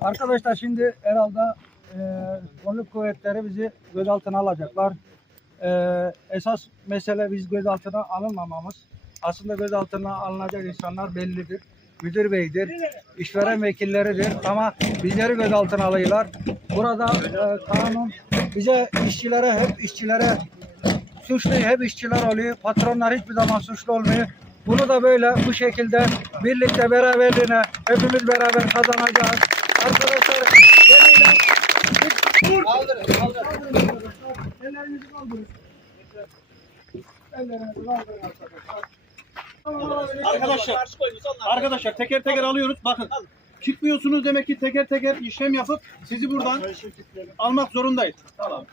Arkadaşlar şimdi herhalde e, kolluk kuvvetleri bizi gözaltına alacaklar. E, esas mesele biz gözaltına alınmamamız. Aslında gözaltına alınacak insanlar bellidir. Müdür beydir, işveren vekilleridir ama bizleri gözaltına alıyorlar. Burada e, kanun bize işçilere hep işçilere suçlu hep işçiler oluyor. Patronlar hiçbir zaman suçlu olmuyor. Bunu da böyle bu şekilde birlikte beraberliğine hepimiz beraber kazanacağız. Arkadaşlar geliyle Kaldırın, kaldırın. Ellerinizi kaldırın. Ellerinizi kaldırın arkadaşlar. Arkadaşlar, arkadaşlar teker teker alıyoruz. Bakın. Çıkmıyorsunuz demek ki teker teker işlem yapıp sizi buradan almak zorundayız. Tamam.